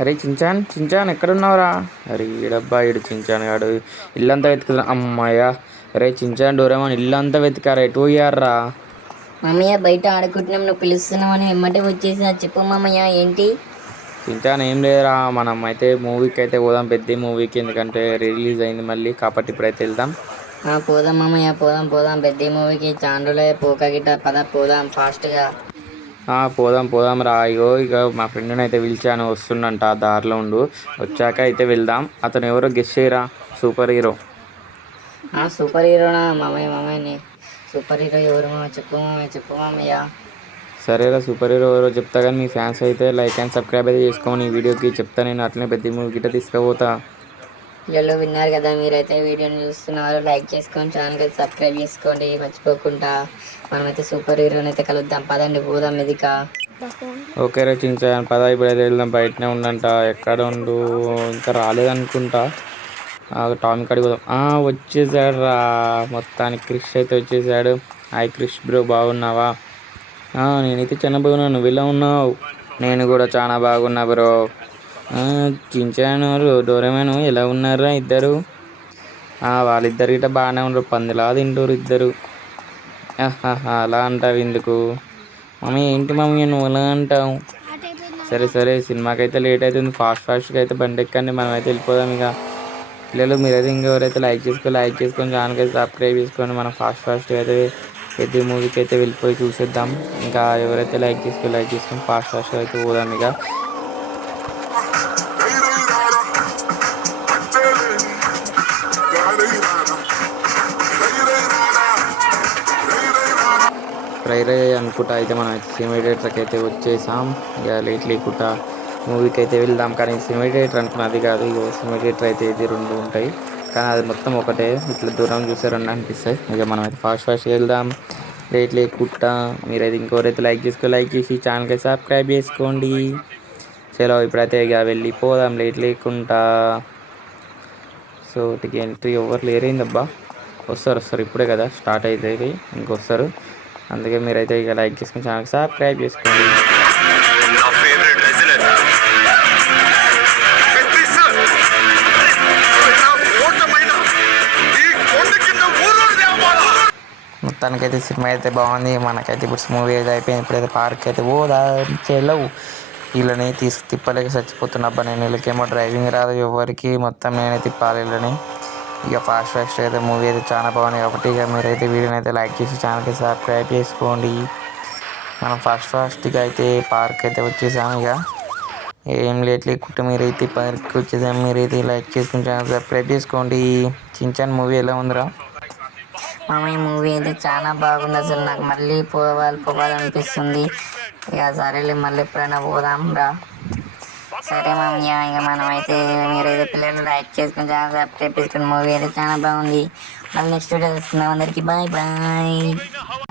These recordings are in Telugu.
అరే చించాన్ చించాన్ ఎక్కడున్నావురా? అరే ఈడబ్బా ఈడు చించాన్ గాడు ఇల్లంతా వెతుకుతున్నా అమ్మాయ్యా. అరే చించాన్ డోరేమోన్ ఇల్లంతా వెతికారా ఎటు పోయారా? మామయ్య బయట ఆడుకుంటున్నాం, నువ్వు పిలుస్తున్నావని వెమ్మటే వచ్చేసా. చెప్పు మామయ్య ఏంటి? చించాన్ ఏం లేదురా, మనం అయితే మూవీకి అయితే పోదాం, పెద్ద మూవీకి. ఎందుకంటే రిలీజ్ అయింది మళ్ళీ, కాబట్టి ఇప్పుడైతే వెళ్దాం. పోదాం మామయ్య, పోదాం పోదాం పెద్ద మూవీకి. చాండ్రులే పోక గిట్ట పద పోదాం ఫాస్ట్గా. పోదాం పోదాం రా. ఇక మా ఫ్రెండ్ని అయితే పిలిచాను, వస్తుండంట, దారిలో ఉండు, వచ్చాక అయితే వెళ్దాం. అతను ఎవరో గెస్ చేయరా? Super hero. సూపర్ హీరోనా మామయ్య? మామయ్యని సూపర్ హీరో ఎవరు మామయ్య? చెప్పు మామయ్య, చెప్పు మామయ్య. సరేరా, సూపర్ హీరో ఎవరో చెప్తా, కానీ మీ ఫ్యాన్స్ అయితే లైక్ అండ్ సబ్స్క్రైబ్ అయితే చేసుకోమని ఈ వీడియోకి చెప్తా. నేను అట్లనే పెద్ద మూవీ గిట్ట తీసుకుపోతా. పిల్లలు విన్నారు కదా, మీరైతే వీడియోని చూస్తున్నారు, లైక్ చేసుకొని ఛానల్కి అయితే సబ్స్క్రైబ్ చేసుకోండి మర్చిపోకుండా. మనమైతే సూపర్ హీరోని అయితే కలుద్దాం, పదండి పోదాం మీదిక. ఓకే రా చించాను, పద ఇప్పుడైతే వెళ్దాం. బయటనే ఉండంట, ఎక్కడ ఉండు, ఇంకా రాలేదనుకుంటా. టామ్ కాడికి పోదాం. వచ్చేసాడు రా, మొత్తానికి క్రిష్ అయితే వచ్చేసాడు. హాయ్ క్రిష్ బ్రో, బాగున్నావా? నేనైతే చాలా బాగున్నాను, నువ్వు ఎలా ఉన్నావు? నేను కూడా చాలా బాగున్నా బ్రో. చించాను డోరేమోన్ ఎలా ఉన్నారా ఇద్దరు? వాళ్ళిద్దరు గిట్ట బాగానే ఉండరు, పందిలా తింటారు ఇద్దరు. అలా అంటావు ఎందుకు మమ్మీ? ఏంటి మమ్మీ నువ్వు అలా అంటావు? సరే సరే, సినిమాకి అయితే లేట్ అవుతుంది, ఫాస్ట్గా అయితే బండి ఎక్కండి, మనం అయితే వెళ్ళిపోదాం. ఇక పిల్లలు మీరైతే ఇంకెవరైతే లైక్ చేసుకొని ఛానల్కి అయితే సబ్స్క్రైబ్ చేసుకోండి. మనం ఫాస్ట్గా అయితే పెద్ద మూవీకి అయితే వెళ్ళిపోయి చూసేద్దాం. ఇంకా ఎవరైతే లైక్ చేసుకొని ఫాస్ట్గా అయితే పోదాం. ఇక ఫ్రైడే అనుకుంటా అయితే మనం సినిమా థియేటర్కి అయితే వచ్చేసాం. ఇక లేట్ లేకుండా మూవీకి అయితే వెళ్దాం. కానీ సినిమా థియేటర్ అనుకున్నది కాదు, ఇక సినిమా థియేటర్ అయితే ఇది రెండు ఉంటాయి, కానీ అది మొత్తం ఒకటే. ఇట్లా దూరం చూస్తే రెండు అనిపిస్తాయి. ఇక మనం అయితే ఫాస్ట్గా వెళ్దాం లేట్ లేకుండా. మీరైతే ఇంకెవరైతే లైక్ చేసి ఛానల్కి సబ్స్క్రైబ్ చేసుకోండి. చలో ఇప్పుడైతే ఇక వెళ్ళిపోదాం లేట్ లేకుండా. సో ఎంట్రీ ఎవరు లేరైందబ్బా, వస్తారు ఇప్పుడే కదా స్టార్ట్ అవుతుంది, ఇంకొస్తారు. అందుకే మీరైతే ఇక లైక్ చేసుకుని ఛానల్కి సబ్స్క్రైబ్ చేసుకోండి. మొత్తానికైతే సినిమా అయితే బాగుంది. మనకైతే ఇప్పుడు మూవీ అయితే అయిపోయింది. ఇప్పుడైతే పార్క్ అయితే పోదా చెల్లవు. వీళ్ళని తిప్పలేక చచ్చిపోతున్నబ్బా నేను. వీళ్ళకేమో డ్రైవింగ్ రాదు ఎవరికి, మొత్తం నేనే తిప్పాలి వీళ్ళని. ఇక ఫాస్ట్ అయితే మూవీ అయితే చాలా బాగుంది. కాబట్టి ఇక మీరైతే వీడియోని అయితే లైక్ చేసి ఛానల్కి సబ్స్క్రైబ్ చేసుకోండి. మనం ఫాస్ట్గా అయితే పార్క్ అయితే వచ్చేసాము. ఇక ఏం లేట్ లేకుండా మీరైతే పార్క్కి వచ్చేసాము. మీరైతే లైక్ చేసుకుని ఛానల్ సబ్స్క్రైబ్ చేసుకోండి. చించాన్ మూవీ ఎలా ఉందిరా? మామయ్య మూవీ అయితే చాలా బాగుంది, అసలు నాకు మళ్ళీ పోవాలనిపిస్తుంది. ఇక సరేలే మళ్ళీ ఎప్పుడైనా పోదాం రా. సరే మామయ్య, ఇక మనమైతే మీరైతే పిల్లలు లైక్ చేసుకుని ఛానల్ సబ్స్క్రైబ్ చేసుకుని. మూవీ అయితే చాలా బాగుంది. మళ్ళీ నెక్స్ట్ వీడియో చూస్తున్నాం. అందరికీ బాయ్ బాయ్.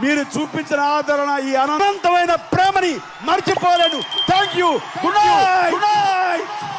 మీరు చూపించిన ఆదరణ, ఈ అనంతమైన ప్రేమని మర్చిపోలేను. Thank you. Good night.